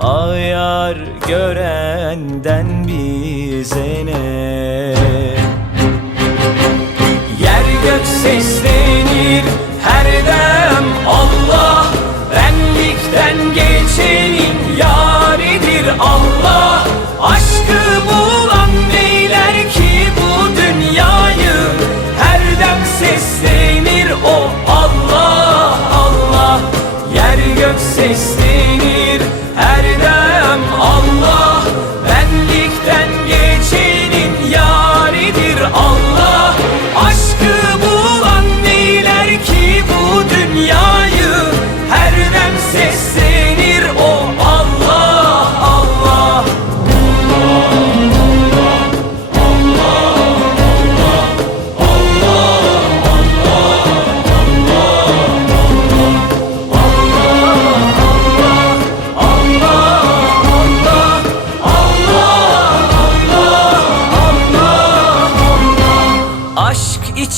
Ayar görenden bize ne? Yer gök seslenir her dem Allah Benlikten geçenin yaridir Allah. Aşkı bulan beyler ki bu dünyayı Her dem seslenir o Allah Allah. Yer gök seslenir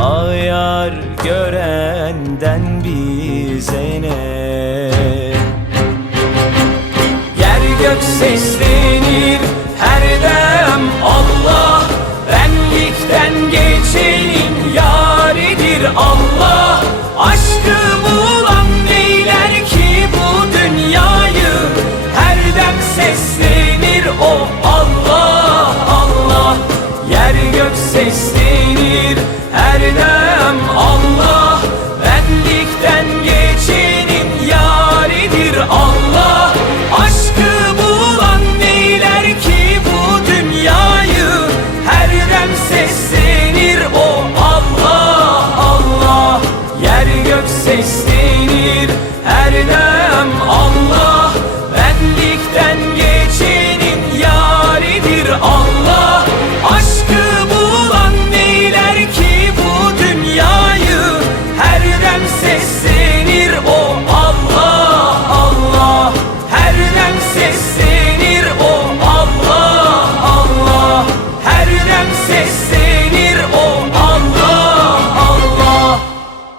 Ayar görenden bize ne? Yer gök seslenir seslenir her dem Allah Benlikten geçenin yaridir Allah. Aşkı bulan neyler ki bu dünyayı? Her dem seslenir o Allah Allah. Yer gök seslenir her dem Texas.